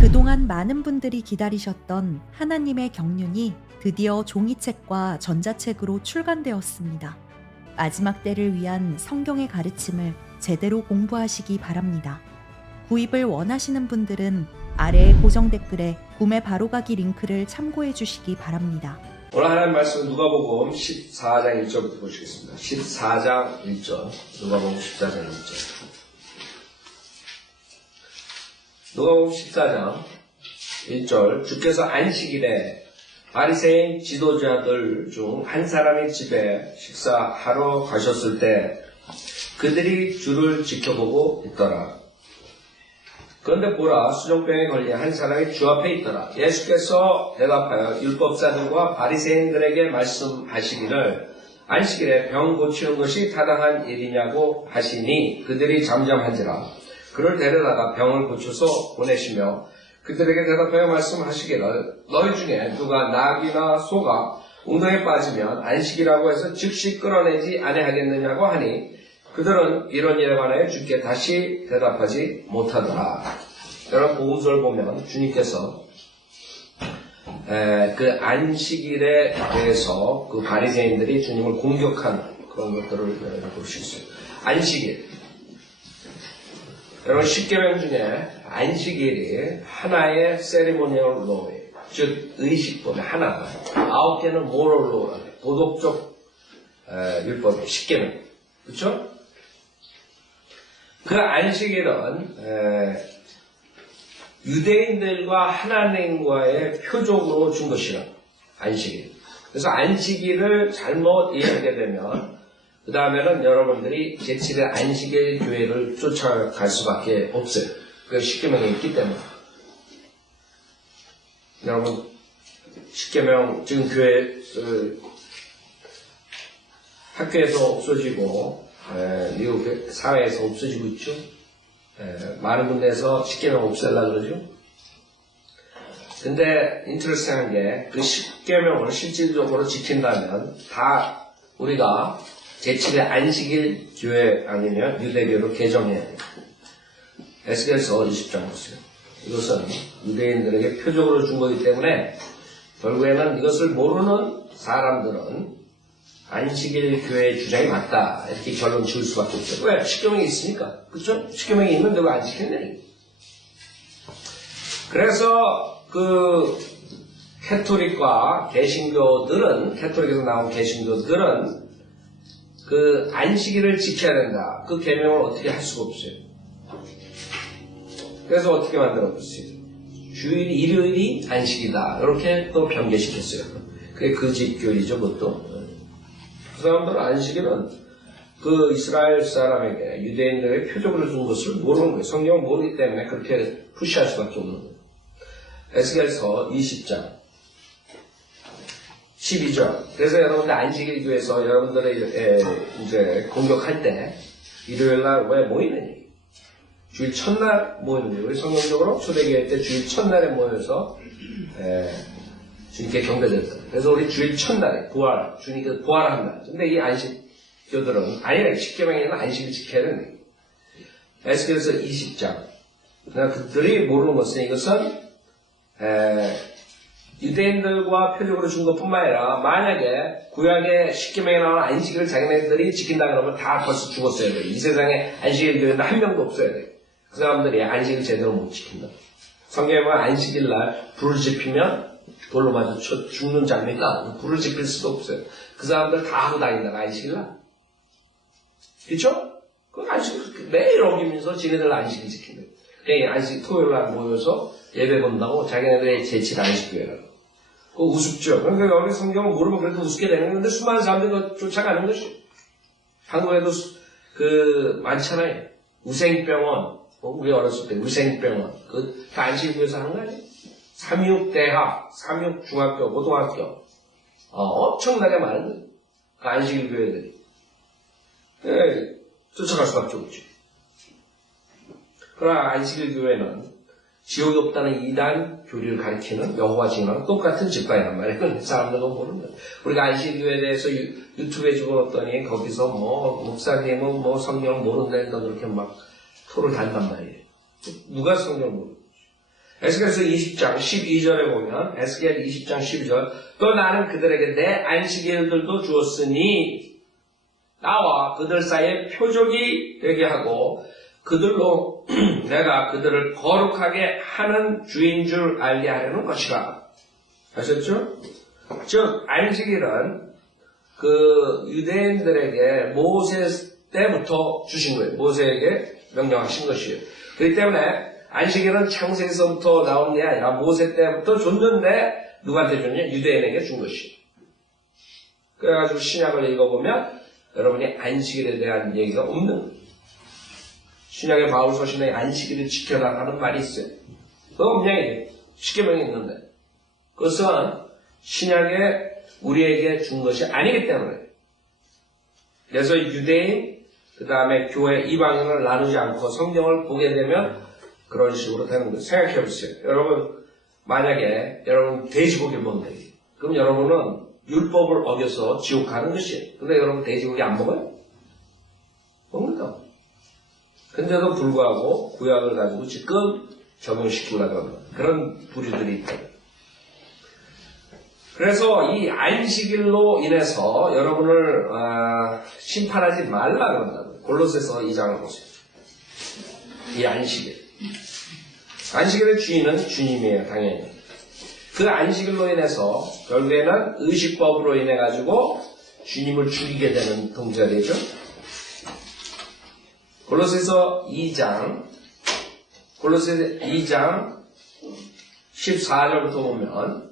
그동안 많은 분들이 기다리셨던 하나님의 경륜이 드디어 종이책과 전자책으로 출간되었습니다. 마지막 때를 위한 성경의 가르침을 제대로 공부하시기 바랍니다. 구입을 원하시는 분들은 아래의 고정 댓글에 구매 바로가기 링크를 참고해 주시기 바랍니다. 오늘 하나님 말씀 누가복음 14장 1절부터 보시겠습니다. 14장 1절, 누가복음 14장 1절. 누가복음 14장 1절, 주께서 안식일에 바리새인 지도자들 중 한 사람의 집에 식사하러 가셨을 때 그들이 주를 지켜보고 있더라. 그런데 보라, 수종병에 걸린 한 사람이 주 앞에 있더라. 예수께서 대답하여 율법사들과 바리새인들에게 말씀하시기를 안식일에 병 고치는 것이 타당한 일이냐고 하시니 그들이 잠잠한지라. 그를 데려다가 병을 고쳐서 보내시며 그들에게 대답하여 말씀하시기를 너희 중에 누가 낙이나 소가 웅덩이에 빠지면 안식이라고 해서 즉시 끌어내지 아니하겠느냐고 하니 그들은 이런 일에 관하여 주께 다시 대답하지 못하더라. 여러분 복음서를 보면 주님께서 그 안식일에 대해서 그 바리새인들이 주님을 공격하는 그런 것들을 볼 수 있어요. 안식일. 여러분 십계명 중에 안식일이 하나의 세리모니얼 로예요. 즉 의식법의 하나가 9개는 모럴 로라 도덕적 율법이에요. 십계명. 그렇죠? 그 안식일은 유대인들과 하나님과의 표적으로 준 것이라 안식일. 그래서 안식일을 잘못 이해하게 되면 그 다음에는 여러분들이 제7의 안식일 교회를 쫓아갈 수밖에 없어요. 그 십계명이 있기 때문에. 여러분 십계명 지금 교회 학교에서 없어지고 미국 사회에서 없어지고 있죠. 많은 군데에서 십계명 없애려고 그러죠. 근데 인트레스팅한 게 그 십계명을 실질적으로 지킨다면 다 우리가 제7의 안식일 교회 아니면 유대교로 개정해야 돼요. 에스겔서 20장 보세요. 이것은 유대인들에게 표적으로 준 거기 때문에 결국에는 이것을 모르는 사람들은 안식일 교회의 주장이 맞다 이렇게 결론 지을 수밖에 없죠. 왜? 십계명이 있으니까. 그렇죠? 십계명이 있는데 왜 안 지켰냐. 그래서 그 캐토릭과 개신교들은 캐토릭에서 나온 개신교들은 그 안식일을 지켜야 된다. 그 계명을 어떻게 할 수가 없어요. 그래서 어떻게 만들었어요? 주일 일요일이 안식이다. 이렇게 또 변개시켰어요. 그게 그 집교리죠, 그것도. 그 사람들은 안식일은 그 이스라엘 사람에게 유대인들에게 표적으로 준 것을 모르는 거예요. 성경을 모르기 때문에 그렇게 푸시할 수밖에 없는 거예요. 에스겔서 20장 12절. 그래서 여러분들 안식일 교회에서 여러분들의 이제 공격할 때 일요일날 왜 모이느냐. 주일 첫날 모이는 거예요. 우리 성경적으로 초대교회 때 주일 첫날에 모여서 주님께 경배드렸다. 그래서 우리 주일 첫날에 부활, 주님께 부활한 날. 근데 이 안식교들은 아니라 십계명에는 안식을 지켜야 되는 거예요. 에스겔서 20장. 그들이 모르는 것은 이것은 유대인들과 표적으로 준 것뿐만 아니라 만약에 구약의 십계명에 나오는 안식일을 자기네들이 지킨다 그러면 다 벌써 죽었어야 돼요. 이 세상에 안식일 교회는 한 명도 없어야 돼요. 그 사람들이 안식을 제대로 못 지킨다. 성경에 보면 안식일날 불을 지피면 돌로 맞아 죽는 장면이다. 불을 지필 수도 없어요. 그 사람들 다 하고 다닌다. 안식일날. 그렇죠? 그 안식일 매일 어기면서 지네들 안식을 지킨다. 그러니까 안식 토요일날 모여서 예배 본다고 자기네들의 제7 안식교회라고. 그거 우습죠. 그러니까 여기 성경을 모르면 그래도 우습게 되는 건데 수많은 사람들이 그거 쫓아가는 것이. 한국에도 많잖아요. 우생병원. 우리 어렸을 때 우생병원. 그 안식교회에서 하는 거 아니에요? 삼육대학, 삼육중학교, 고등학교. 엄청나게 많은 거예요. 그 안식일 교회들이. 쫓아갈 수밖에 없죠. 그러나 안식일 교회는 지옥이 없다는 이단 교리를 가리키는 여호와 증인하고 똑같은 집단이란 말이에요. 그건 사람들도 모르는 거예요. 우리가 안식교회에 대해서 유튜브에 집어넣었더니 거기서 목사님은 성경을 모른다니까 그렇게 막 토를 단단 말이에요. 누가 성경을 모르는 거죠. 에스겔서 20장 12절에 보면 에스겔 20장 12절 또 나는 그들에게 내 안식일들도 주었으니 나와 그들 사이에 표적이 되게 하고 그들로 내가 그들을 거룩하게 하는 주인 줄 알게 하려는 것이라. 아셨죠? 즉 안식일은 그 유대인들에게 모세 때부터 주신 거예요. 모세에게 명령하신 것이에요. 그렇기 때문에 안식일은 창세기서부터 나온 게 아니라 모세 때부터 줬는데 누구한테 줬냐? 유대인에게 준 것이에요. 그래가지고 신약을 읽어보면 여러분이 안식일에 대한 얘기가 없는 거예요. 신약의 바울 서신에 안식일을 지켜라라는 말이 있어요. 그거 분명히 십계명이 있는데 그것은 신약에 우리에게 준 것이 아니기 때문에 그래서 유대인 그 다음에 교회 이방인을 나누지 않고 성경을 보게 되면 그런 식으로 되는 거예요. 생각해 보세요. 여러분 만약에 여러분 돼지고기 먹는다. 그럼 여러분은 율법을 어겨서 지옥 가는 것이에요. 근데 여러분 돼지고기 안 먹어요? 먹는다. 근데도 불구하고 구약을 가지고 지금 적용시키려고 하는 그런 부류들이 있다. 그래서 이 안식일로 인해서 여러분을 심판하지 말라 그런다. 골로새서 2장을 보세요. 이 안식일. 안식일의 주인은 주님이에요. 당연히. 그 안식일로 인해서 결국에는 의식법으로 인해 가지고 주님을 죽이게 되는 동지가 되죠. 골로새서 2장 14절부터 보면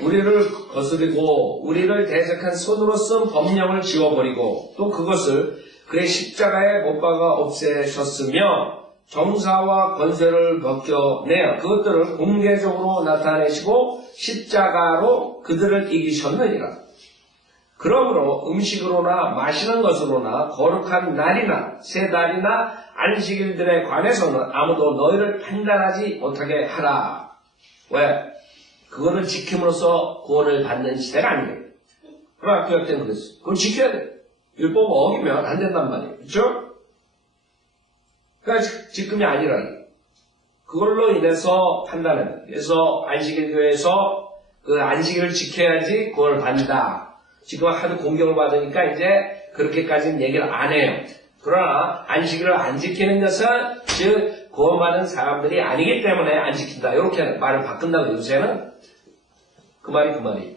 우리를 거스리고 우리를 대적한 손으로 쓴 법령을 지워버리고 또 그것을 그의 십자가에 못 박아 없애셨으며 정사와 권세를 벗겨내어 그것들을 공개적으로 나타내시고 십자가로 그들을 이기셨느니라. 그러므로 음식으로나 마시는 것으로나 거룩한 날이나 새 달이나 안식일들에 관해서는 아무도 너희를 판단하지 못하게 하라. 왜? 그거를 지킴으로써 구원을 받는 시대가 아니에요. 그러나 교회 때는 그랬어요. 그걸 지켜야 돼. 율법 어기면 안 된단 말이에요. 그렇죠? 그러니까 지금이 아니라 그걸로 인해서 판단해요. 그래서 안식일 교회에서 그 안식일을 지켜야지 구원을 받는다. 지금 하도 공격을 받으니까 이제 그렇게까지는 얘기를 안 해요. 그러나 안식일을 안 지키는 것은 즉 구원받은 사람들이 아니기 때문에 안 지킨다. 이렇게 말을 바꾼다고 요새는 그 말이에요.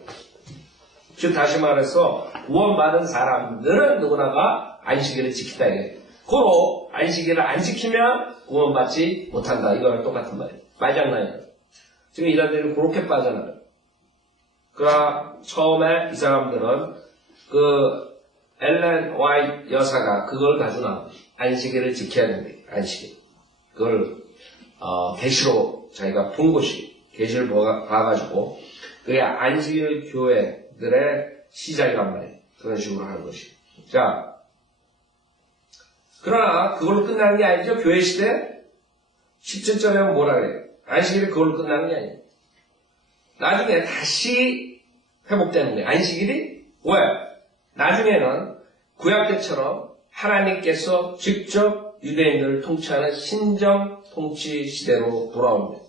즉 다시 말해서 구원받은 사람들은 누구나가 안식일을 지킨다. 고로 안식일을 안 지키면 구원받지 못한다. 이거랑 똑같은 말이에요. 말장난이에요. 지금 이런 데를 그렇게 빠져나가요. 그러나 처음에 이 사람들은 그 엘렌 와이트 여사가 그걸 가지고 나와. 안식일을 지켜야 된다. 안식일. 그걸 계시로 자기가 본 곳이 계시를 봐가지고 그게 안식일 교회들의 시작이란 말이에요. 그런 식으로 하는 것이. 자, 그러나 그걸로 끝나는 게 아니죠. 교회 시대 17절에 하면 뭐라 그래요? 안식일이 그걸로 끝나는 게 아니에요. 나중에 다시 회복되는 거예요. 안식일이 왜? 나중에는 구약 때처럼 하나님께서 직접 유대인들을 통치하는 신정 통치 시대로 돌아옵니다.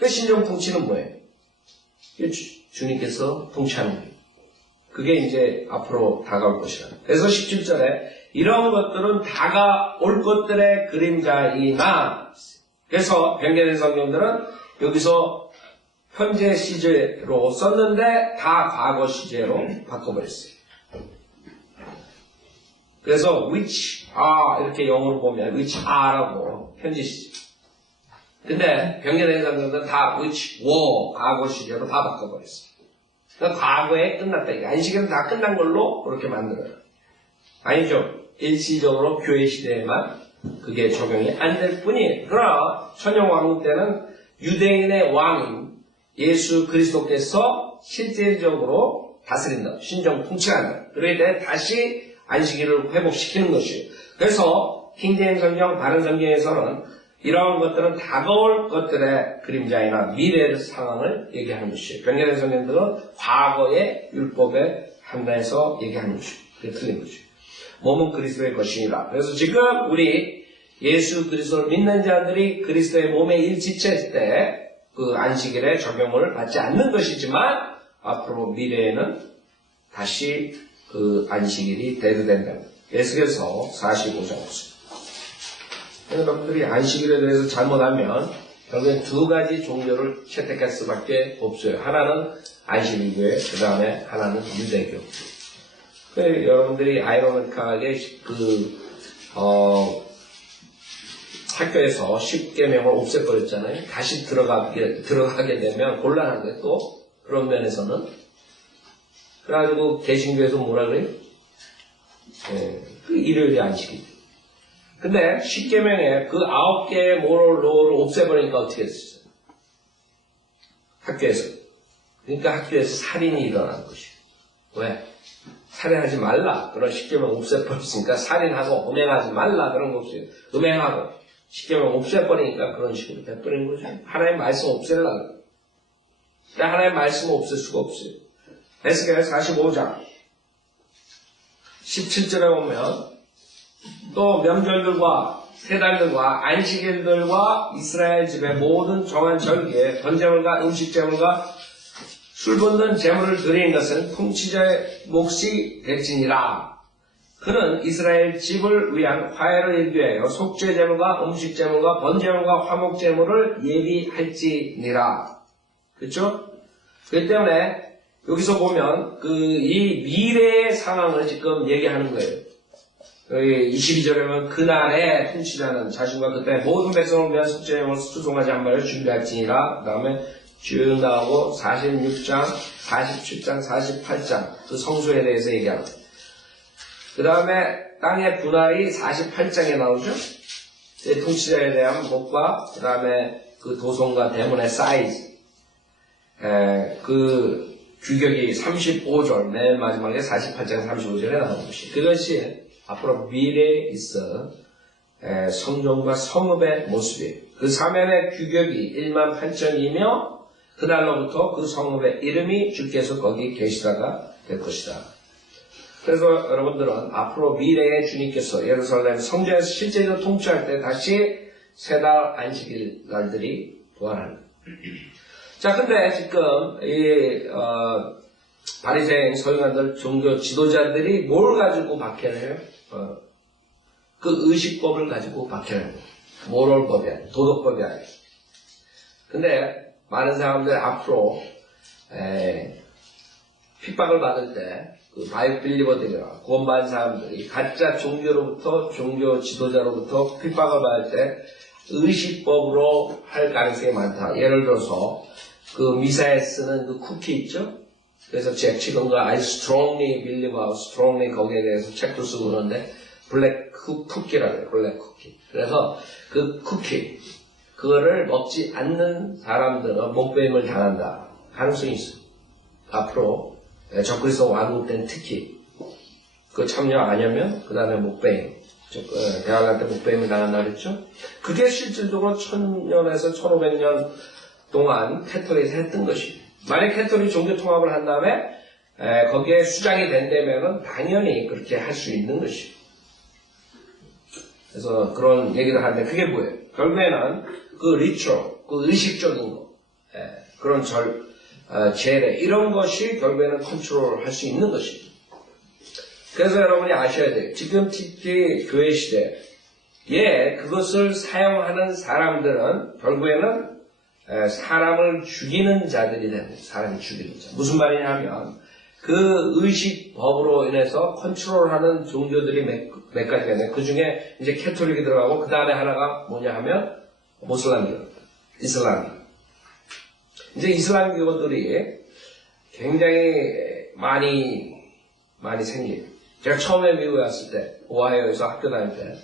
그 신정 통치는 뭐예요? 주님께서 통치하는 거예요. 그게 이제 앞으로 다가올 것이라. 그래서 17절에 이런 것들은 다가올 것들의 그림자이나 그래서 변경된 성경들은 여기서 현재 시제로 썼는데 다 과거 시제로 바꿔버렸어요. 그래서 which are 이렇게 영어로 보면 which are라고 현재 시제. 근데 변경된 성경들은 다 which were 과거 시제로 다 바꿔버렸어요. 그러니까 과거에 끝났다. 안식일은 다 끝난 걸로 그렇게 만들어요. 아니죠. 일시적으로 교회 시대에만 그게 적용이 안 될 뿐이에요. 그러나 천년왕국 때는 유대인의 왕인 예수 그리스도께서 실질적으로 다스린다. 신정 통치한다. 그럴 때 다시 안식일을 회복시키는 것이에요. 그래서 킹제임 성경, 다른 성경에서는 이러한 것들은 다가올 것들의 그림자이나 미래의 상황을 얘기하는 것이에요. 변경된 성경들은 과거의 율법에 한다해서 얘기하는 것이에요. 그게 틀린 것이에요. 몸은 그리스도의 것이니라. 그래서 지금 우리 예수 그리스도를 믿는 자들이 그리스도의 몸의 일지체일 때 그 안식일에 적용을 받지 않는 것이지만 앞으로 미래에는 다시 그 안식일이 대두된다. 에스겔서 45장 보세요. 여러분들이 안식일에 대해서 잘못하면 결국엔 두 가지 종교를 채택할 수밖에 없어요. 하나는 안식일교회, 그 다음에 하나는 유대교. 여러분들이 아이러니컬하게 학교에서 10계명을 없애버렸잖아요. 다시 들어가게 되면 곤란한 거예요. 또 그런 면에서는. 그래가지고 개신교에서 뭐라 그래요? 그 일요일이 안식일. 근데 10계명에 그 9개의 모럴 로를 없애버리니까 어떻게 됐어요? 학교에서. 그러니까 학교에서 살인이 일어난 것이에요. 왜? 살인하지 말라. 그런 10계명 없애버렸으니까 살인하고 음행하지 말라. 그런 거 없어요. 음행하고 10계명 없애버리니까 그런 식으로 돼버린 거죠. 하나님 말씀 없애려고. 근데 하나님 말씀을 없앨 수가 없어요. 에스겔 45장 17절에 보면 또 명절들과 세달들과 안식일들과 이스라엘 집의 모든 정한 절기에 번제물과 음식제물과 술 붓는 제물을 드리는 것은 통치자의 몫이 될지니라. 그는 이스라엘 집을 위한 화해를 일비하여 속죄제물과 음식제물과 번제물과 화목제물을 예비할지니라. 그렇죠? 그렇기 때문에 여기서 보면 이 미래의 상황을 지금 얘기하는 거예요. 22절에 보면 그날에 통치자는 자신과 그때 모든 백성을 위한 속죄제물을 수송아지 한 마리를 준비할지니라. 그 다음에 쭉 나오고 46장, 47장, 48장 그 성소에 대해서 얘기합니다. 그 다음에 땅의 분할이 48장에 나오죠. 통치자에 대한 법과 그 다음에 그 도성과 대문의 사이즈, 그 규격이 35절 맨 마지막에 48장 35절에 나오는 것이 그것이 앞으로 미래에 있어 성전과 성읍의 모습이에요. 그 사면의 규격이 18,000이며 그날로부터 그 성읍의 이름이 주께서 거기 계시다가 될 것이다. 그래서 여러분들은 앞으로 미래에 주님께서 예루살렘 성전에서 실제로 통치할 때 다시 세 달 안식일 날들이 부활하는. 자, 근데 지금 바리새인 서기관들 종교 지도자들이 뭘 가지고 박해를 해요? 그 의식법을 가지고 박해를 해요. 모럴법이 아니에요. 도덕법이 아니에요. 근데 많은 사람들 앞으로 핍박을 받을 때 그 바이블리버들이나 구원받은 사람들이 가짜 종교로부터 종교 지도자로부터 핍박을 받을 때 의식법으로 할 가능성이 많다. 예를 들어서 그 미사에 쓰는 그 쿠키 있죠? 그래서 지금 I strongly believe, strongly 거기에 대해서 책도 쓰고 그러는데 블랙 쿠키라고 해요. 블랙 쿠키. 그래서 그 쿠키 그거를 먹지 않는 사람들은 목배임을 당한다. 가능성이 있어요. 앞으로 적그리스도 왕국 때는 특히 그 참여 안 하면 그 다음에 목배임. 대학할 때 목배임을 당한다 그랬죠? 그게 실질적으로 1000년에서 1500년 동안 캐톨릭에서 했던 것이에요. 만약 캐톨릭 종교 통합을 한 다음에 거기에 수장이 된다면 당연히 그렇게 할 수 있는 것이에요. 그래서 그런 얘기를 하는데 그게 뭐예요? 결국에는 그 리추얼, 그 의식적인 거, 그런 제례 이런 것이 결국에는 컨트롤 할 수 있는 것이에요. 그래서 여러분이 아셔야 돼요. 지금 특히 교회 시대에 그것을 사용하는 사람들은 결국에는 사람을 죽이는 자들이 됩니다. 사람을 죽이는 자. 무슨 말이냐면 그 의식법으로 인해서 컨트롤하는 종교들이 몇 가지가 있는데 그 중에 이제 캐톨릭이 들어가고 그 다음에 하나가 뭐냐 하면 모슬람교, 이슬람교. 이제 이슬람교들이 굉장히 많이 생겨요. 제가 처음에 미국에 왔을 때 오하이오에서 학교 다닐 때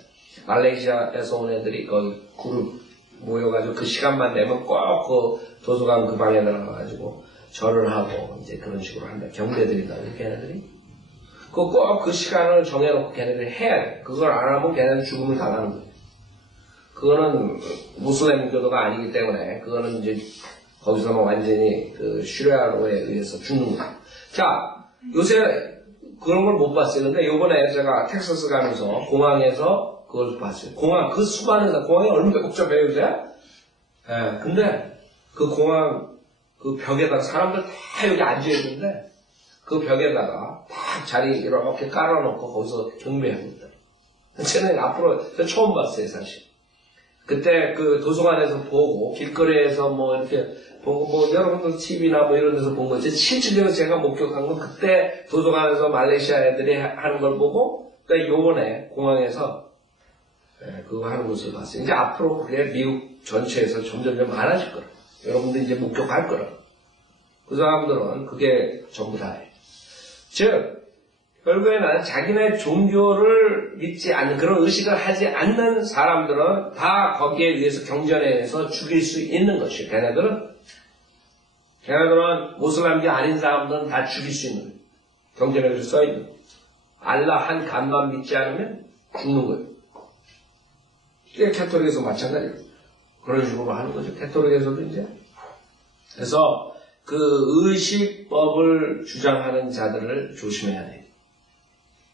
말레이시아에서 온 애들이 거기 그룹 모여가지고 그 시간만 되면 꼭 그 도서관 그 방에 들어가가지고 절을 하고 이제 그런 식으로 한다. 경배드린다. 걔네들이. 꼭 그 시간을 정해놓고 걔네들이 해야 돼. 그걸 안 하면 걔네들 죽음을 당하는 거예요. 그거는 무슬림교도가 아니기 때문에 그거는 이제 거기서는 완전히 그 슈레아로에 의해서 죽는 거예요. 자, 요새 그런 걸 못 봤어요. 근데 요번에 제가 텍사스 가면서 공항에서 그걸 봤어요. 공항, 그 수많은, 공항이 얼마나 복잡해요, 요새? 근데 그 공항 그 벽에다가 사람들 다 여기 앉아있는데 그 벽에다가 딱 자리 이렇게 깔아놓고 거기서 경배하고 있다. 저는 앞으로 처음 봤어요, 사실. 그때 그 도서관에서 보고 길거리에서 뭐 이렇게 보고 뭐 여러분들 TV나 뭐 이런 데서 본 거지 실질적으로 제가 목격한 건 그때 도서관에서 말레이시아 애들이 하는 걸 보고 또 요번에 공항에서 그거 하는 것을 봤어요. 이제 앞으로 그게 미국 전체에서 점점 많아질 거라. 여러분들 이제 목격할 거라. 그 사람들은 그게 전부 다예요. 즉 결국에는 자기네 종교를 믿지 않는 그런 의식을 하지 않는 사람들은 다 거기에 의해서 경전에서 죽일 수 있는 것이에요. 걔네들은 모슬람이 아닌 사람들은 다 죽일 수 있는 경전에 그렇게 써있는 알라 한 간만 믿지 않으면 죽는 거예요. 이게 캐톨릭에서 마찬가지예요. 그런 식으로 하는 거죠. 캐톨릭에서도 이제. 그래서 그 의식법을 주장하는 자들을 조심해야 돼요.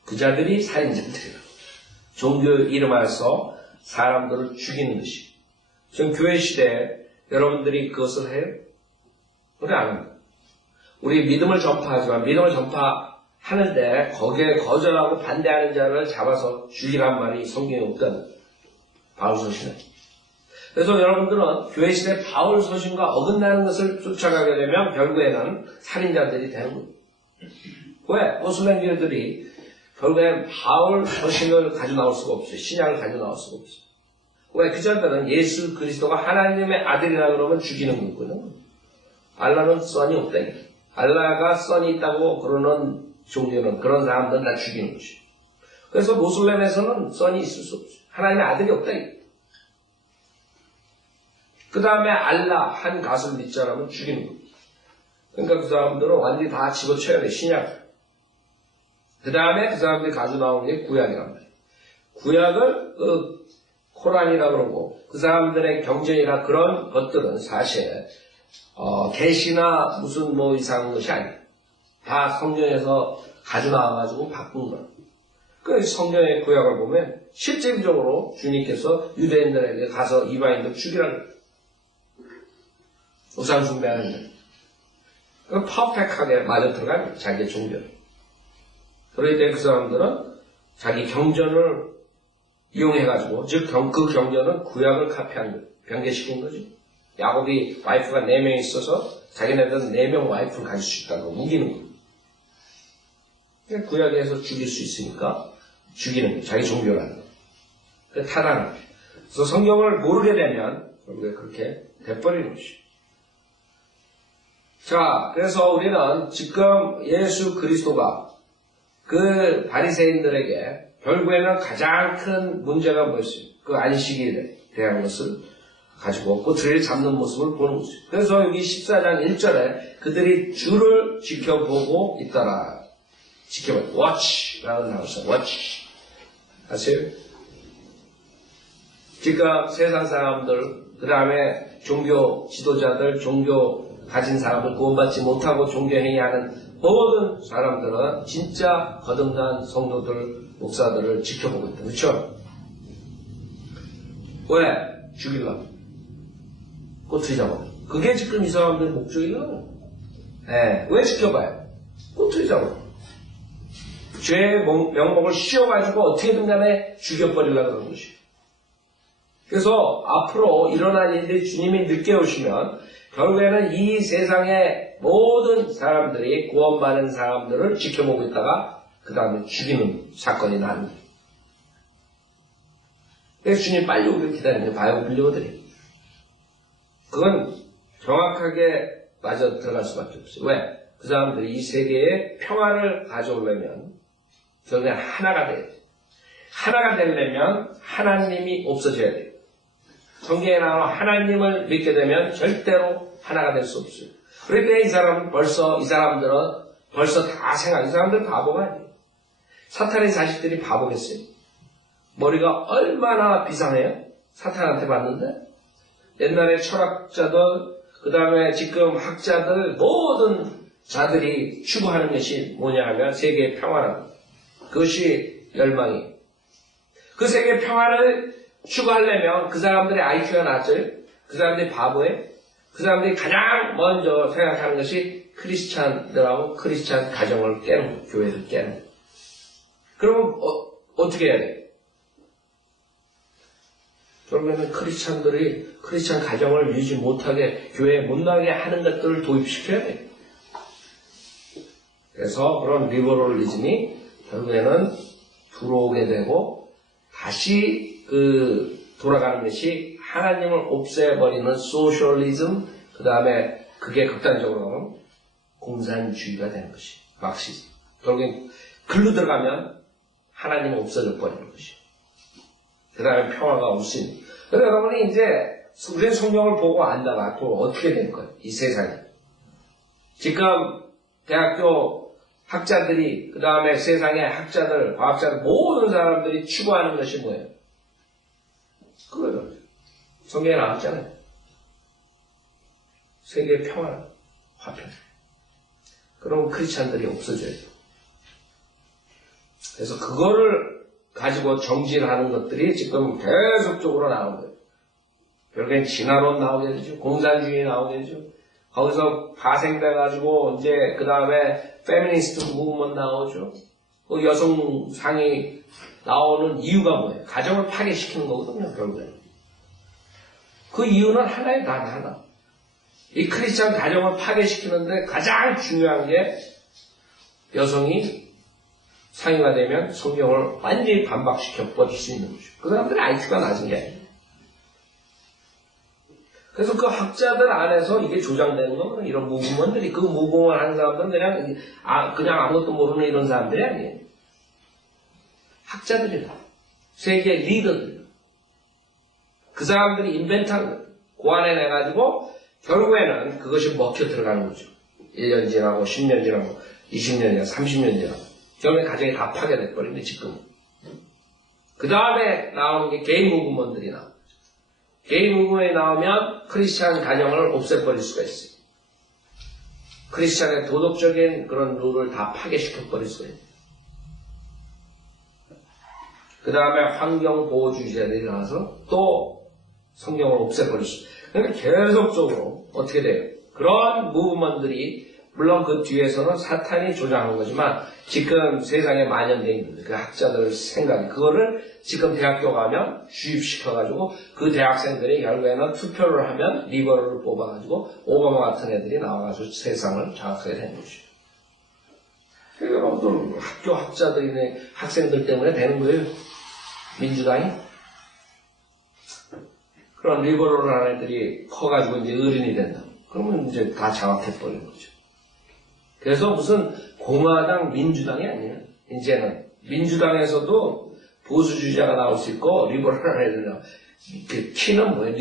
그 자들이 살인자들이에요. 종교 이름하여서 사람들을 죽이는 것이. 지금 교회 시대에 여러분들이 그것을 해요? 그래 안 합니다. 우리 믿음을 전파하지만 믿음을 전파하는데 거기에 거절하고 반대하는 자를 잡아서 죽이란 말이 성경에 없다는 바울 서신은. 그래서 여러분들은 교회 시대 바울 서신과 어긋나는 것을 쫓아가게 되면 결국에는 살인자들이 되는 거예요. 왜? 모슬렘 교회들이 결국엔 바울 서신을 가지고 나올 수가 없어요. 신약을 가지고 나올 수가 없어요. 왜? 그 자들은 예수 그리스도가 하나님의 아들이라 그러면 죽이는 거거든요. 알라는 선이 없다. 알라가 선이 있다고 그러는 종교는 그런 사람들은 다 죽이는 것이에요. 그래서 모슬렘에서는 선이 있을 수 없어요. 하나님의 아들이 없다. 그 다음에 알라 한 가수를 믿자라면 죽이는 거예요. 그러니까 그 사람들은 완전히 다 집어쳐야 돼. 신약. 그 다음에 그 사람들이 가지고 나온 게 구약이란 말이에요. 구약을 코란이라 그러고 그 사람들의 경전이나 그런 것들은 사실 계시나 무슨 뭐 이상한 것이 아니에요. 다 성경에서 가지고 나와가지고 바꾼 거예요. 그 성경의 구약을 보면 실질적으로 주님께서 유대인들에게 가서 이방인들 죽이라는 거예요. 우상 숭배하는 거예요. 그 퍼펙트하게 맞아 들어가요. 자기의 종교를. 그럴 때 그 사람들은 자기 경전을 이용해가지고, 즉, 그 경전은 구약을 카피한 거예요. 변개시킨 거죠. 야곱이 와이프가 4명 있어서 자기네들은 4명 와이프를 가질 수 있다고 우기는 거예요. 구약에서 죽일 수 있으니까 죽이는 거예요. 자기 종교라는 거예요. 타당한 거예요. 그래서 성경을 모르게 되면 결국에 그렇게 돼버리는 것이죠. 자, 그래서 우리는 지금 예수 그리스도가 그 바리새인들에게 결국에는 가장 큰 문제가 뭐였어요? 그 안식일에 대한 것을 가지고 꼬투리를 잡는 모습을 보는 거죠. 그래서 여기 14장 1절에 그들이 주를 지켜보고 있더라. 지켜봐. watch라는 단어가 있어요. watch. 아세요? 지금 세상 사람들, 그 다음에 종교 지도자들, 종교 가진 사람들, 구원받지 못하고 종교행위하는 모든 사람들은 진짜 거듭난 성도들, 목사들을 지켜보고 있다. 그렇죠? 왜? 죽이려고. 꼬투리 잡아. 그게 지금 이 사람들의 목적이에요. 네. 왜 지켜봐요? 꼬투리 잡아. 죄의 명목을 씌워가지고 어떻게든 간에 죽여버리려고 그러는 것이에요. 그래서 앞으로 일어날 일들이 주님이 늦게 오시면 결국에는 이 세상의 모든 사람들이 구원받은 사람들을 지켜보고 있다가 그 다음에 죽이는 사건이 나는 거예요. 그래서 주님 빨리 오길 기다리는 거예요. 바이오 빌리버들이. 그건 정확하게 맞아 들어갈 수밖에 없어요. 왜? 그 사람들이 이 세계에 평화를 가져오려면 결국엔 하나가 돼야 돼요. 하나가 되려면 하나님이 없어져야 돼요. 성경에 나와 하나님을 믿게 되면 절대로 하나가 될 수 없어요. 그러니까 이 사람들은 벌써 다 이 사람들 바보가 아니에요. 사탄의 자식들이 바보겠어요? 머리가 얼마나 비상해요? 사탄한테 봤는데? 옛날에 철학자들, 그 다음에 지금 학자들, 모든 자들이 추구하는 것이 뭐냐 하면 세계의 평화라는 거예요. 그것이 열망이에요. 그 세계의 평화를 추구하려면 그 사람들의 IQ가 낮아요? 그 사람들이 바보예요? 그 사람들이 가장 먼저 생각하는 것이 크리스찬들하고 크리스찬 가정을 깨는 거예요. 교회를 깨는 거예요. 그러면 어떻게 해야 돼요? 결국에는 크리스찬들이 크리스찬 가정을 유지 못하게 교회에 못 나게 하는 것들을 도입시켜야 돼요. 그래서 그런 리버럴리즘이 결국에는 들어오게 되고 다시 돌아가는 것이 하나님을 없애버리는 소셜리즘, 그 다음에 그게 극단적으로 가면 공산주의가 되는 것이 막시즘. 결국엔 글로 들어가면 하나님은 없어져 버리는 것이. 그 다음에 평화가 없으니. 그래서 여러분이 이제 우리는 성경을 보고 안다가 또 어떻게 될 거예요? 이 세상이. 지금 대학교 학자들이, 그 다음에 세상의 학자들, 과학자들, 모든 사람들이 추구하는 것이 뭐예요? 그거예요. 성경에 나왔잖아요. 세계 평화, 화평. 그럼 크리스찬들이 없어져야 돼요. 그래서 그거를 가지고 정진하는 것들이 지금 계속적으로 나오는 거예요. 결국엔 진화론 나오게 되죠. 공산주의 나오게 되죠. 거기서 파생돼가지고 이제 그 다음에 페미니스트 무브먼트 나오죠. 그 여성상이 나오는 이유가 뭐예요? 가정을 파괴시키는 거거든요, 결국에는. 그 이유는 하나에 단 하나. 이 크리스찬 가정을 파괴시키는데 가장 중요한 게 여성이 상위가 되면 성경을 완전히 반박시켜 버릴 수 있는 거죠. 그 사람들은 IQ가 낮은 게 아니에요. 그래서 그 학자들 안에서 이게 조장되는 건 이런 무브먼들이, 그 무브먼 하는 사람들은 그냥 아무것도 모르는 이런 사람들이 아니에요. 학자들이다. 세계 리더들. 그 사람들이 인벤트한 거예요. 고안해내가지고 결국에는 그것이 먹혀 들어가는 거죠. 1년 지나고 10년 지나고 20년 지나고 30년 지나고 결국에 가정이 다 파괴돼버리는데 지금. 그 다음에 나오는 게 게이 무브먼들이 나와요. 게이 무브먼이 나오면 크리스찬 가정을 없애버릴 수가 있어요. 크리스찬의 도덕적인 그런 룰을 다 파괴시켜버릴 수가 있어요. 그 다음에 환경보호주의자들이 나와서 또 성경을 없애버릴 수 있어요. 그러니까 계속적으로 어떻게 돼요? 그런 무브먼들이 물론 그 뒤에서는 사탄이 조장한 거지만 지금 세상에 만연되어 있는 그 학자들 생각이 그거를 지금 대학교 가면 주입시켜가지고 그 대학생들이 결국에는 투표를 하면 리버럴을 뽑아가지고 오바마 같은 애들이 나와가지고 세상을 장악하게 되는 거죠. 그러니까 어떤 학교 학자들이나 학생들 때문에 되는 거예요. 민주당이. 그런 리버럴한 애들이 커가지고 이제 어른이 된다. 그러면 이제 다 장악해버리는 거죠. 그래서 무슨 공화당, 민주당이 아니에요. 이제는 민주당에서도 보수주의자가 나올 수 있고 리버럴한 애들 나와. 그 키는 뭐예요?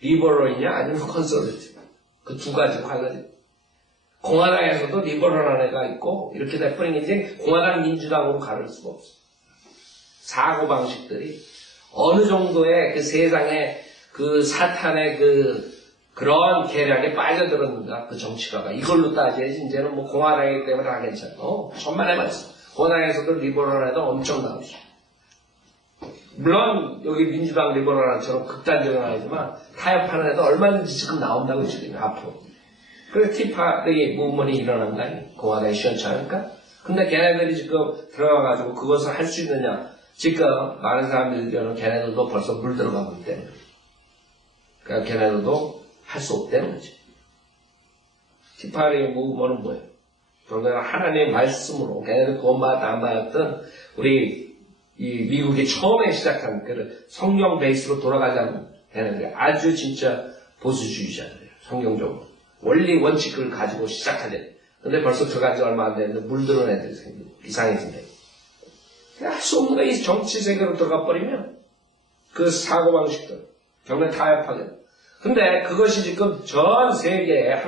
리버럴이냐 아니면 컨서베티브. 그 두 가지 관련이. 공화당에서도 리버럴한 애가 있고 이렇게 돼버리니 이제 공화당, 민주당으로 가를 수가 없어. 사고방식들이 어느 정도의 그 세상의 그 사탄의 그런 계략에 빠져들었는가, 그 정치가가. 이걸로 따져야지, 이제는 뭐 공화당이기 때문에 다 괜찮아. 천만에 맞았어. 공화당에서도 리버럴해도 엄청 나오지. 물론, 여기 민주당 리버럴한처럼 극단적인 아니지만, 타협하는 애도 얼마든지 지금 나온다고 지금, 앞으로. 그래서 티파리 무브먼이 일어난 거 아니에요? 공화당이 시원찮으니까? 근데 걔네들이 지금 들어가가지고 그것을 할 수 있느냐? 지금 많은 사람들이 저는 걔네들도 벌써 물 들어가고 있대요. 그러니까 걔네들도 할 수 없다는 거지. 티파리 무브먼은 뭐예요? 결국에는 하나님의 말씀으로 걔네들 구원받았다 안 받았던 우리 이 미국이 처음에 시작한 그 성경 베이스로 돌아가자는 걔네들이 아주 진짜 보수주의자들이에요. 성경적으로. 원리 원칙을 가지고 시작하대. 근데 벌써 들어간 지 얼마 안 됐는데 물들은 애들이 생기고 이상해진대. 할 수 없는 거야. 이 정치 세계로 들어가 버리면 그 사고방식들 결국엔 타협하게. 근데 그것이 지금 전 세계의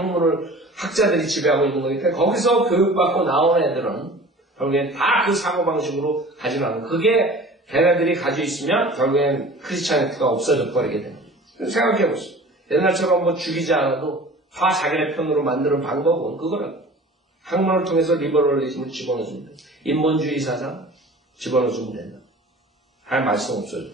학자들이 지배하고 있는 거기 때문에 거기서 교육받고 나온 애들은 결국엔 다 그 사고방식으로 가지고 나는 그게 걔네들이 가지고 있으면 결국엔 크리스찬이티가 없어져 버리게 되는 거예요. 생각해보세요. 옛날처럼 뭐 죽이지 않아도 다 자기네 편으로 만드는 방법은 그거는 학문을 통해서 리버럴리즘을 집어넣어주면 돼요. 인본주의 사상 집어넣어주면 된다. 할 말씀 없어져.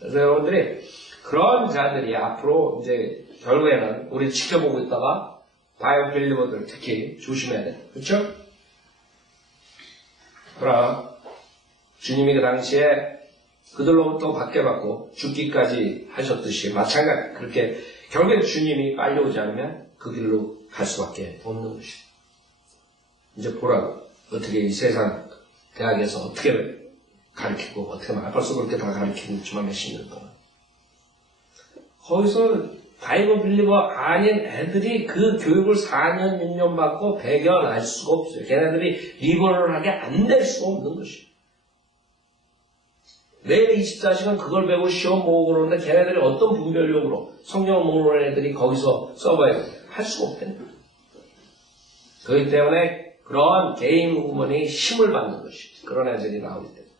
그래서 여러분들이 그런 자들이 앞으로 이제 결국에는 우리 지켜보고 있다가 바이오 빌리버들 특히 조심해야 돼. 그렇죠? 그러나 주님이 그 당시에 그들로부터 받게받고 죽기까지 하셨듯이 마찬가지 그렇게 결국엔 주님이 빨리 오지 않으면 그 길로 갈 수밖에 없는 것이죠. 이제 보라고 어떻게 이 세상 대학에서 어떻게 가르치고 어떻게 말 벌써 그렇게 다 가르치고 있지만 몇십 년 동안 거기서 바이블 빌리버 아닌 애들이 그 교육을 4년 6년 받고 배경할 수가 없어요. 걔네들이 리버럴하게 안 될 수가 없는 것이에요. 매일 24시간 그걸 배우고 시험 보고 그러는데 걔네들이 어떤 분별력으로 성경을 모르는 애들이 거기서 써봐야 돼. 할 수가 없다는 거예요. 그렇기 때문에 그런 개인 후문이 힘을 받는 것이죠. 그런 애들이 나오기 때문에.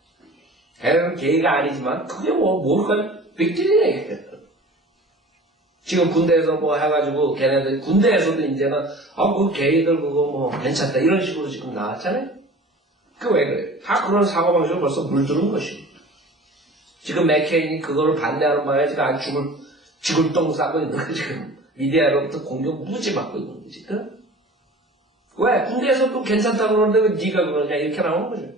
걔네들은 개가 아니지만 그게 뭘까요? 빅딜이네. 지금 군대에서 뭐 해가지고 걔네들 군대에서도 이제는 그 게이들 그거 뭐 괜찮다 이런 식으로 지금 나왔잖아요. 그 왜 그래? 다 그런 사고방식을 벌써 물들은 것이고 지금 맥케인이 그거를 반대하는 바에 지금 아주 죽을 똥 싸고 있는 거 지금 미디어로부터 공격 무지 받고 있는 거지. 왜? 군대에서 또 괜찮다고 그러는데 왜 네가 그러냐 이렇게 나오는 거죠.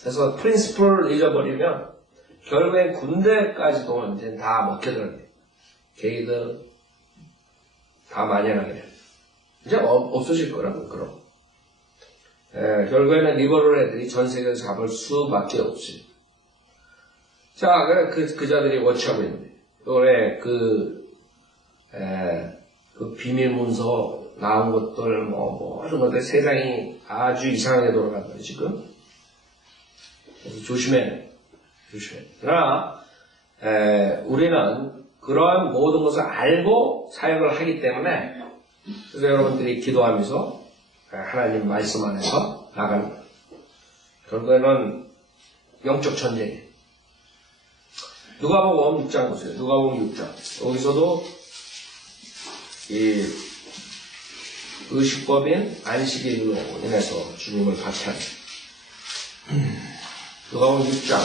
그래서 프린시플을 잊어버리면 결국엔 군대까지도 이제 다 먹혀들어요. 게이들 다 만연하게 이제 없어질 거라고 그럼. 결국에는 리버럴 애들이 전 세계에서 잡을 수밖에 없어요. 자, 그 자들이 워치하고 있는데 올해 그 비밀 문서 나온 것들 뭐 이런 것들 세상이 아주 이상하게 돌아간다 지금. 그래서 조심해. 그러나 우리는 그런 모든 것을 알고 사역을 하기 때문에 그래서 여러분들이 기도하면서 하나님 말씀 안에서 나가는 거예요. 결국에는 영적 전쟁이에요. 누가복음 6장 보세요. 누가복음 6장. 여기서도 이 의식법인 안식일로 인해서 주님을 박해하는 누가복음 6장.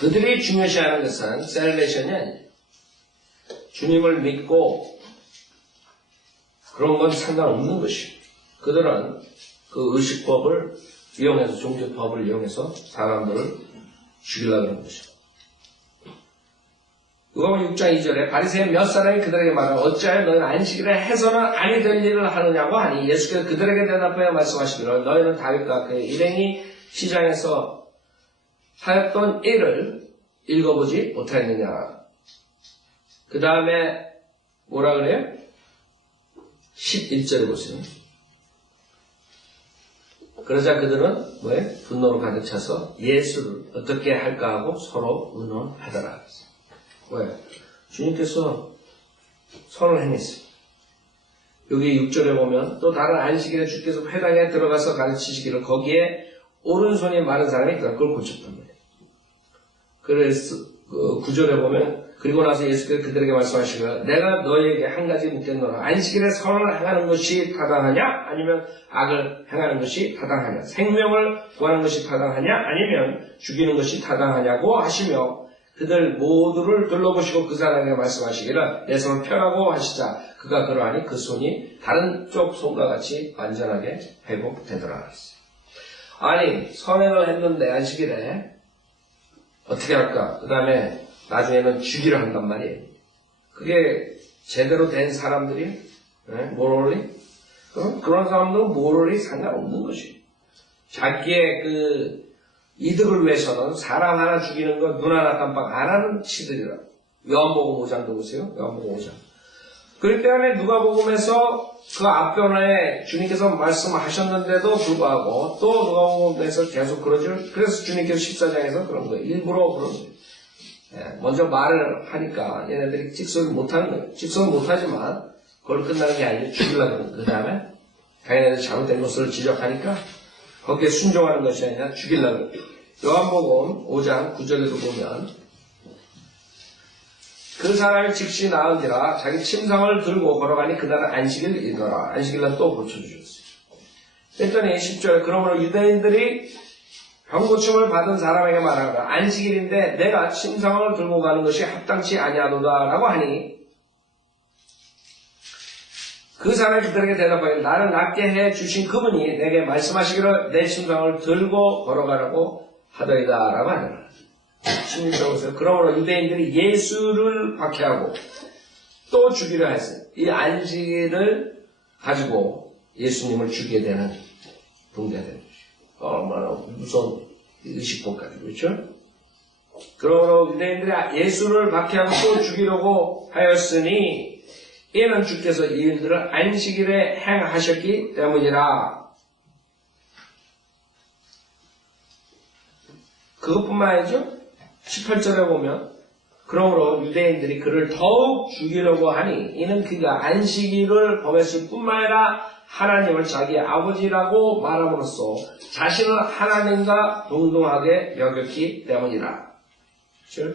그들이 중요시하는 것은 셀레이션이 아니에요. 주님을 믿고 그런 건 상관없는 것이에요. 그들은 그 의식법을 이용해서 종교법을 이용해서 사람들을 죽이려고 하는 것이에요. 누가복음 6장 2절에 바리새인 몇 사람이 그들에게 말하여 어찌하여 너희는 안식일에 해서는 아니 될 일을 하느냐고 하니 예수께서 그들에게 대답하여 말씀하시기를 너희는 다윗과 그의 일행이 시장에서 하였던 일을 읽어보지 못하였느냐. 그 다음에 뭐라 그래요? 11절에 보세요. 그러자 그들은 뭐예요? 분노로 가득 차서 예수를 어떻게 할까 하고 서로 의논하더라. 왜? 주님께서 선을 행했어요. 여기 6절에 보면 또 다른 안식일에 주께서 회당에 들어가서 가르치시기를 거기에 오른손이 마른 사람이 있더라. 그걸 고쳤단 말이에요. 그래서 9절에 보면 그리고 나서 예수께서 그들에게 말씀하시기를 내가 너희에게 한 가지 묻겠노라. 안식일에 선을 행하는 것이 타당하냐? 아니면 악을 행하는 것이 타당하냐? 생명을 구하는 것이 타당하냐? 아니면 죽이는 것이 타당하냐고 하시며 그들 모두를 둘러보시고 그 사람에게 말씀하시기를 내 손을 펴라고 하시자 그가 그러하니 그 손이 다른 쪽 손과 같이 완전하게 회복되더라. 아니 선행을 했는데 안식일에 어떻게 할까? 그 다음에 나중에는 죽이려 한단 말이에요. 그게 제대로 된 사람들이 모럴리? 그런 사람들은 모럴리 상관없는 것이에요. 자기의 그 이득을 위해서는 사람 하나 죽이는 건 눈 하나 깜빡 안 하는 치들이라. 요한복음 5장도 보세요. 요한복음 5장. 그렇기 때문에 누가복음에서 그 앞변에 주님께서 말씀하셨는데도 불구하고 또 누가복음에서 계속 그러죠. 그래서 주님께서 14장에서 그런 거예요. 일부러 그런 거예요. 먼저 말을 하니까 얘네들이 직설을 못하는 거예요. 직설을 못하지만 그걸 끝나는 게 아니고 죽이려고 하는 거예요. 그 다음에 자기네들 잘못된 것을 지적하니까 거기에 순종하는 것이 아니라 죽이려고 해요. 요한복음 5장 9절에도 보면 그 사람이 즉시 나은지라 자기 침상을 들고 걸어가니 그날은 안식일이더라. 안식일날 또 고쳐주셨어요. 그랬더니 10절에 그러므로 유대인들이 병고침을 받은 사람에게 말하라. 안식일인데 내가 침상을 들고 가는 것이 합당치 아니하도다라고 하니 그 사람이 그들에게 대답하여 나를 낫게 해 주신 그분이 내게 말씀하시기를 내 침상을 들고 걸어가라고 하더이다라고 하더라. 16절에서 그러므로 유대인들이 예수를 박해하고 또 죽이려 했어요. 이 안식일을 가지고 예수님을 죽이게 되는 붕괴가 되는 것이죠. 얼마나 무서운 의식복 가지고 그렇죠? 그러므로 유대인들이 예수를 박해하고 또 죽이려고 하였으니 이는 주께서 이 일들을 안식일에 행하셨기 때문이라. 그것뿐만 아니죠. 18절에 보면 그러므로 유대인들이 그를 더욱 죽이려고 하니 이는 그가 안식일을 범했을 뿐만 아니라 하나님을 자기의 아버지라고 말함으로써 자신을 하나님과 동등하게 여겼기 때문이라. 그렇죠?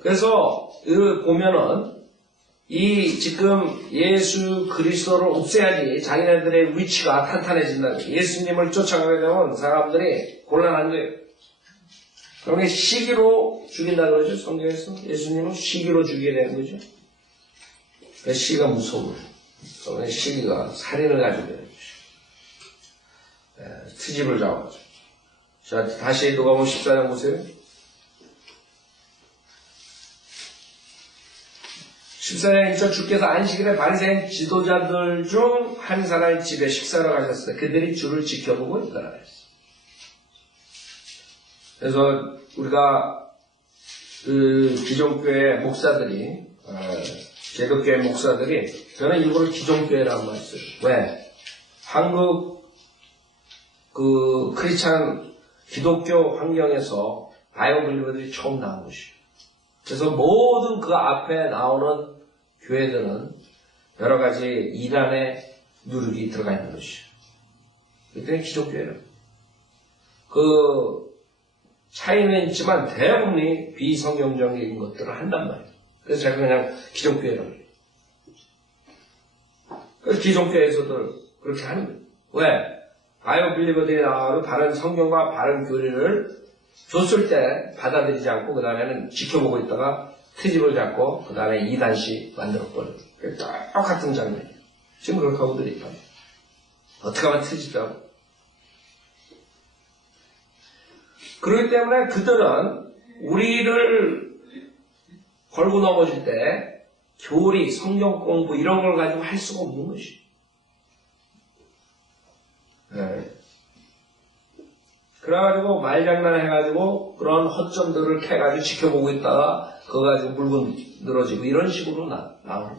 그래서 보면은 이 지금 예수 그리스도를 없애야지 자기네들의 위치가 탄탄해진다. 예수님을 쫓아가게 되면 사람들이 곤란한 거예요. 그러니 시기로 죽인다 그러죠. 성경에서 예수님은 시기로 죽이게 되는 거죠. 그 시기가 무서워요. 그러니 시기가 살인을 가지고 되는 거죠. 트집을 잡아죠. 자, 다시 누가복음 14장 보세요. 14장에서 주께서 안식일에 바리새인 지도자들 중 한 사람의 집에 식사를 가셨어요. 그들이 주를 지켜보고 있더라. 그래서 우리가 기존교회 목사들이 제도교회 목사들이 저는 일부러 기존교회라는 말을 써요. 왜? 한국 크리스찬 기독교 환경에서 바이오빌리버들이 처음 나온 것이에요. 그래서 모든 그 앞에 나오는 교회들은 여러 가지 이단의 누룩이 들어가 있는 것이에요. 그때는 기독교회는 차이는 있지만 대부분이 비성경적인 것들을 한단 말이에요. 그래서 제가 그냥 기독교회라고 해요. 그래서 기독교회에서도 그렇게 하는 거예요. 왜? 바이오빌리버들이 나와서 바른 성경과 바른 교리를 줬을 때 받아들이지 않고 그 다음에는 지켜보고 있다가 트집을 잡고 그 다음에 2단씩 만들어버려요. 똑같은 장면이에요. 지금 그렇게 하고들 있다. 어떻게 하면 트집 잡고. 그렇기 때문에 그들은 우리를 걸고 넘어질 때 교리, 성경 공부 이런 걸 가지고 할 수가 없는 것이에요. 네. 그래가지고 말장난 해가지고 그런 허점들을 캐가지고 지켜보고 있다가 그거 가지고 물건 늘어지고 이런 식으로 나오는.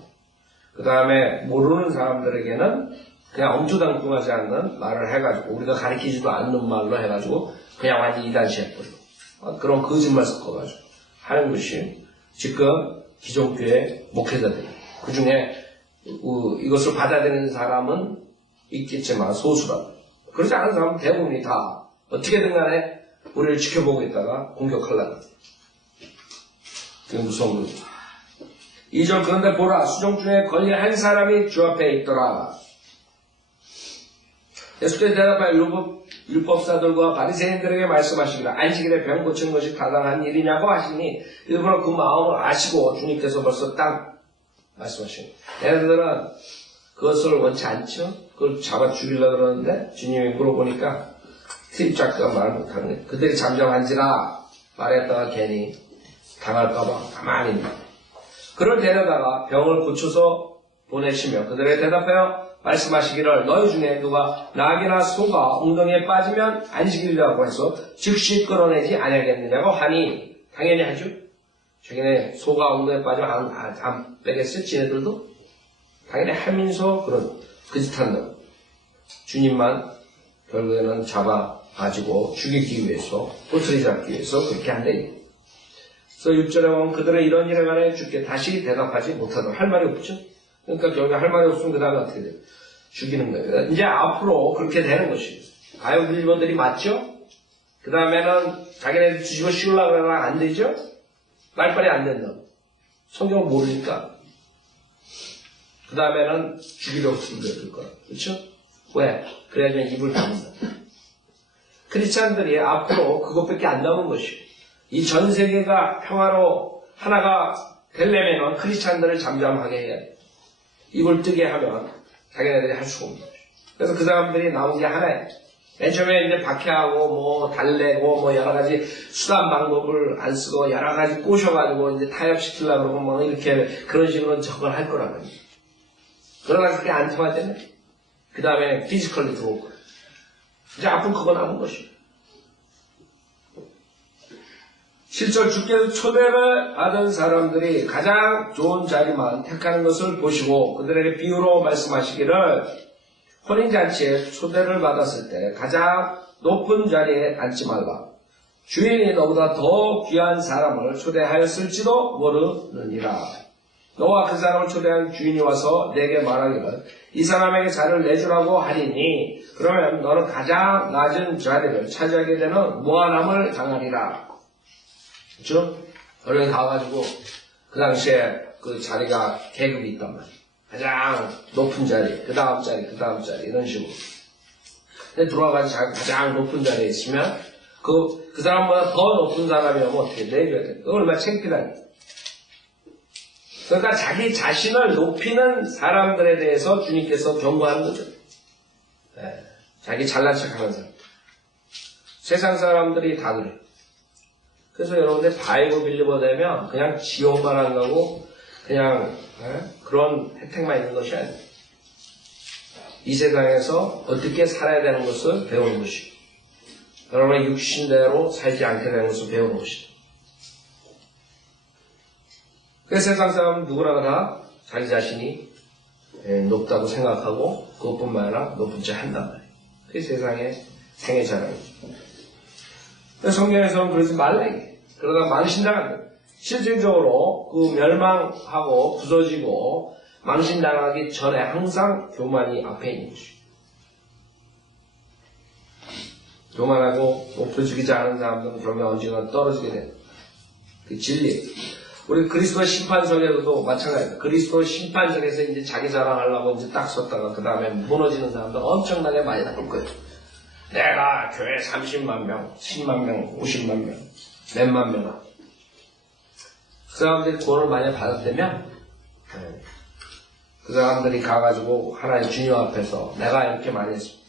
그 다음에 모르는 사람들에게는 그냥 엉뚱당뚱하지 않는 말을 해가지고 우리가 가르치지도 않는 말로 해가지고 그냥 완전히 이단시해버리고 그런 거짓말 섞어가지고 하는 것이 지금 기존교회 목회자들. 그 중에 이것을 받아들이는 사람은 있겠지만 소수라고. 그렇지 않은 사람은 대부분이 다 어떻게든 간에 우리를 지켜보고 있다가 공격하려고. 그게 무서운 거죠. 2절 그런데 보라 수종 중에 걸린 한 사람이 주 앞에 있더라. 예수께서 대답하여 율법사들과 바리새인들에게 말씀하시기를 안식일에 병 고치는 것이 타당한 일이냐고 하시니 일부러 그 마음을 아시고 주님께서 벌써 딱 말씀하시는 거예요. 얘네들은 그것을 원치 않죠. 그걸 잡아 죽이려고 그러는데 주님이 물어보니까 트입작가 말 못하는 거예요. 그들이 잠잠한지라 말했다가 괜히 당할까봐 가만히 있는 거예요. 그를 데려다가 병을 고쳐서 보내시며 그들에게 대답하여 말씀하시기를 너희 중에 누가 낙이나 소가 웅덩이에 빠지면 안식일이라고 해서 즉시 끌어내지 아니하겠느냐고 하니 당연히 하죠. 자기네 소가 웅덩이에 빠지면 안 빼겠어요? 지네들도? 당연히 하면서 그런 그 짓 한다. 주님만 결국에는 잡아가지고 죽이기 위해서 꼬투리 잡기 위해서 그렇게 한다. 그래서 6절에 보면 그들은 이런 일에 관해 주께 다시 대답하지 못하도록 할 말이 없죠. 그러니까 결국에 할 말이 없으면 그 다음에 어떻게 돼요? 죽이는 거예요. 이제 앞으로 그렇게 되는 것이에요. 바이오빌리버들이 맞죠? 그 다음에는 자기네들 뒤집어 씌우려고 하면 안 되죠? 말빨이 안 된다. 성경을 모르니까. 그 다음에는 죽이려고 준비해줄 거야. 그렇죠? 왜? 그래야지만 입을 다문다. 크리스찬들이 앞으로 그것밖에 안 남은 것이고, 이 전 세계가 평화로 하나가 되려면 크리스찬들을 잠잠하게 해야 돼. 입을 뜨게 하면 자기네들이 할 수가 없는 거죠. 그래서 그 사람들이 나온 게 하나예요. 맨 처음에 이제 박해하고 뭐 달래고 뭐 여러 가지 수단 방법을 안 쓰고 여러 가지 꼬셔가지고 이제 타협시키려고 그러고 뭐 이렇게 그런 식으로 저걸 할 거라고요. 그러나 그게 안 통하잖아요. 그 다음에 피지컬리 들어올 거예요. 이제 앞으로 그거 남은 것이에요. 실제 주께서 초대를 받은 사람들이 가장 좋은 자리만 택하는 것을 보시고 그들에게 비유로 말씀하시기를 혼인잔치에 초대를 받았을 때 가장 높은 자리에 앉지 말라. 주인이 너보다 더 귀한 사람을 초대하였을지도 모르느니라. 너와 그 사람을 초대한 주인이 와서 내게 말하기를 이 사람에게 자리를 내주라고 하리니 그러면 너는 가장 낮은 자리를 차지하게 되는 무한함을 당하리라. 그렇죠? 어른이 가가지고 그 당시에 그 자리가 계급이 있단 말이에요. 가장 높은 자리, 그 다음 자리, 그 다음 자리 이런 식으로. 근데 들어와가지고 가장 높은 자리에 있으면 그 사람보다 더 높은 사람이 오면 어떻게 내줘야 돼? 그거 얼마나 창피하니. 그러니까 자기 자신을 높이는 사람들에 대해서 주님께서 경고하는 거죠. 네. 자기 잘난 척하는 사람. 세상 사람들이 다 그래요. 그래서 여러분들 바이브 빌리버 되면 그냥 지옥만 안 가고 그냥 그런 혜택만 있는 것이 아니에요. 이 세상에서 어떻게 살아야 되는 것을 배우는 것이고 여러분의 육신대로 살지 않게 되는 것을 배우는 것이고 그 세상 사람은 누구나 다 자기 자신이 높다고 생각하고 그것뿐만 아니라 높은 채 한단 말이에요. 그게 세상의 생애 자랑이죠. 성경에서는 그러지 말라 이게. 그러다 망신당한다. 실질적으로 그 멸망하고 부서지고 망신당하기 전에 항상 교만이 앞에 있는 것이죠. 교만하고 높여주기자 하는 사람들은 결국에 언젠가 떨어지게 돼요. 그 진리. 우리 그리스도 심판석에서도 마찬가지입니다. 그리스도 심판석에서 이제 자기 자랑하려고 이제 딱 섰다가 그 다음에 무너지는 사람들 엄청나게 많이 나올 거예요. 내가 교회 30만 명, 10만 명, 50만 명, 몇만 명. 그 사람들이 구원을 많이 받았다면 그 사람들이 가가지고 하나의 주님 앞에서 내가 이렇게 많이 했습니다.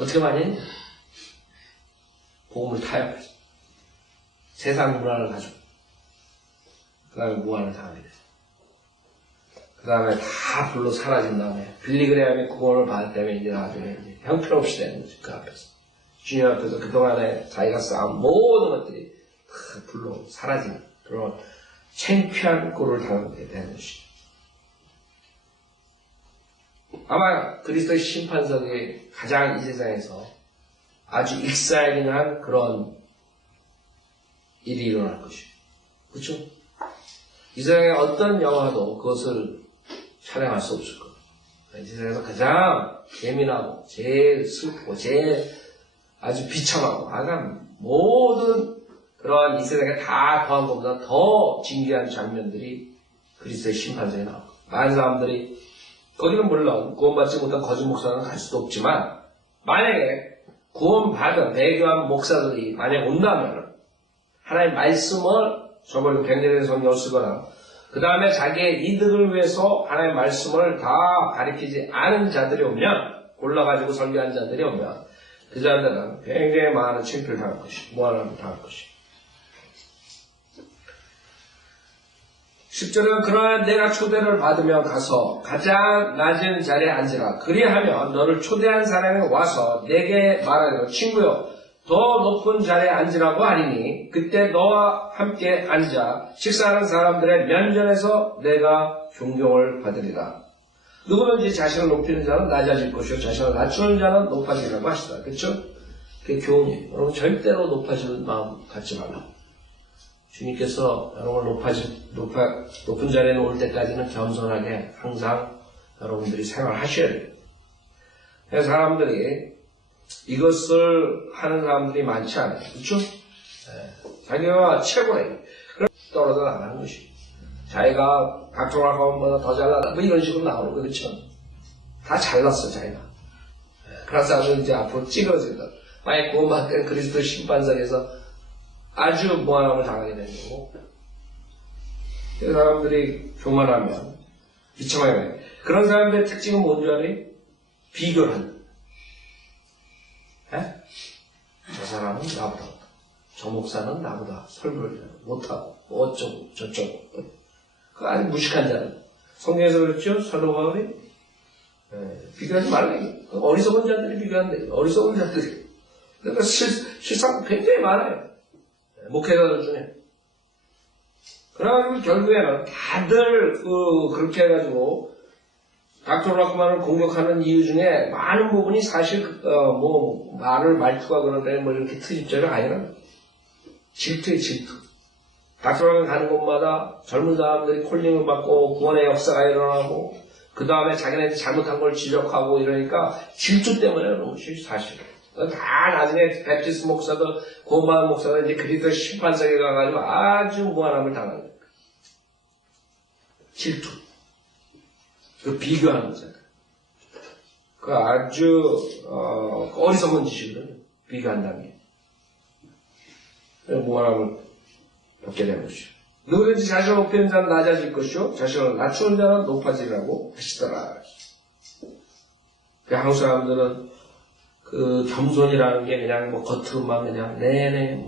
어떻게 많이 했냐? 복음을 타협해서 세상 문화를 가지고 그 다음에 무한을 당하게 돼요. 그 다음에 다 불로 사라진 다음에 빌리그레암이 구원을 받았다면 이제 나중에 이제 형편없이 되는 거죠. 그 앞에서 주님 앞에서 그동안에 자기가 쌓은 모든 것들이 다 불로 사라지는 그런 창피한 꼴을 당하게 되는 것이죠. 아마 그리스도의 심판석이 가장 이 세상에서 아주 익사이링한 그런 일이 일어날 것이에요. 그렇죠? 이 세상에 어떤 영화도 그것을 촬영할 수 없을 거예요. 이 세상에서 가장 예민하고 제일 슬프고 제일 아주 비참하고 가장 모든 그러한 이 세상에 다 더한 것보다 더 진귀한 장면들이 그리스도의 심판석에 나올 거예요. 많은 사람들이 거기는 물론 구원받지 못한 거짓 목사는 갈 수도 없지만 만약에 구원받은 배교한 목사들이 만약 온다면 하나님의 말씀을 저번에 굉장히 성경을 쓰거나 그 다음에 자기의 이득을 위해서 하나님의 말씀을 다 가리키지 않은 자들이 오면 골라가지고 설교한 자들이 오면 그 자들은 굉장히 많은 창피를 당할 것이 무한함을 당할 것이 10절은 그러나 내가 초대를 받으며 가서 가장 낮은 자리에 앉으라. 그리하면 너를 초대한 사람이 와서 내게 말하기를 친구여 더 높은 자리에 앉으라고 하리니 그때 너와 함께 앉아 식사하는 사람들의 면전에서 내가 존경을 받으리라. 누구든지 자신을 높이는 자는 낮아질 것이요 자신을 낮추는 자는 높아지라고 하시더라. 그렇죠? 그게 교훈이에요. 여러분 절대로 높아지는 마음 갖지 말라고. 주님께서 여러분을 높은 자리에 올 때까지는 겸손하게 항상 여러분들이 생활하셔야 돼요. 그래서 사람들이 이것을 하는 사람들이 많지 않아요. 그렇죠? 자기가 최고예요. 그럼 떨어져 나가는 것이에요. 자기가 각종학원보다 더 잘나다 뭐 이런 식으로 나오는 거 그렇죠? 다 잘났어, 자기가. 그래서 아주 이제 앞으로 찌그러진다. 만약 구원받던 그리스도 심판석에서 아주 무한함을 당하게 되는 거고. 그 사람들이 교만하면 비참하게 돼. 그런 사람들의 특징은 뭔지 알아요? 비교를 한다. 에? 저 사람은 나보다 못하고, 저 목사는 나보다 설교를 못하고, 뭐 어쩌고 저쩌고. 그 아주 무식한 자들. 성경에서 그랬죠? 사도 바울이 비교하지 말라. 어리석은 자들이 비교한대. 어리석은 자들이. 그러니까 실상 굉장히 많아요. 목회자들 중에. 그래가지고 결국에는 다들 그렇게 해가지고 닥터 라크만을 공격하는 이유 중에 많은 부분이 사실 뭐 말투가 그런데 뭐 이렇게 트집절이 아니라 질투의 질투. 닥터 라크만 가는 곳마다 젊은 사람들이 콜링을 받고 구원의 역사가 일어나고 그 다음에 자기네 잘못한 걸 지적하고 이러니까 질투 때문에 그런 것이 사실. 다 나중에 베프티스트 목사도 구원받은 목사도 이제 그리스도 심판석에 가가지고 아주 무한함을 당하는 거예요. 질투. 그 비교하는 거잖아요. 그 아주 어리석은 짓이거든요. 비교한다는 게. 무한함을 얻게 되는 것이죠. 누구든지 자신을 높이는 자는 낮아질 것이요 자신을 낮추는 자는 높아지라고 하시더라. 한국 사람들은 그 겸손이라는 게 그냥 뭐 겉으로만 그냥 내내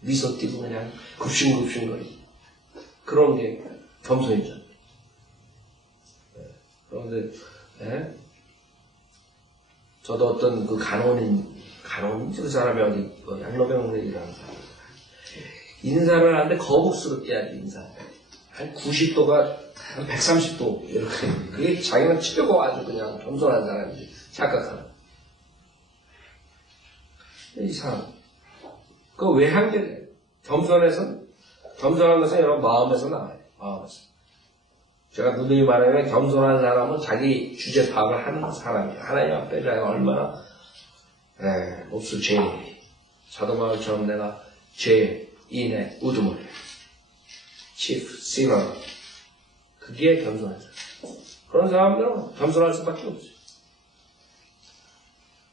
미소 띄고 그냥 굽신굽신거리 그런 게 겸손이죠. 그런데 저도 어떤 그 간호인 그 사람이 어디 양로병원이라는 사람 인사를 하는데 거북스럽게 하지 인사 한 90도가 한 130도 이렇게 그게 자기는 치려고 아주 그냥 겸손한 사람이지 착각하는 이상. 그 외향적이에요. 겸손한 것은 여러분 마음에서 나와요. 마음에서. 제가 누누이 말하면 겸손한 사람은 자기 주제 파악을 하는 사람이에요. 하나님 앞에 자기가 얼마나 몹쓸 죄인이 사도바울처럼 내가 죄인의 우두머리 chief sinner 그게 겸손한 사람. 그런 사람들은 겸손할 수밖에 없어요.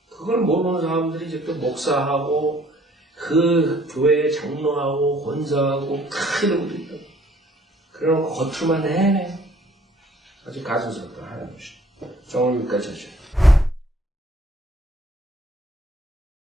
그걸 모르는 사람들이 이제 또 목사하고 그 교회 장로하고 권사하고 이런 것도 있다고. 그러고 겉으로만 내내 아주 가슴스럽다 하는 것이. 정을 여기까지 하죠.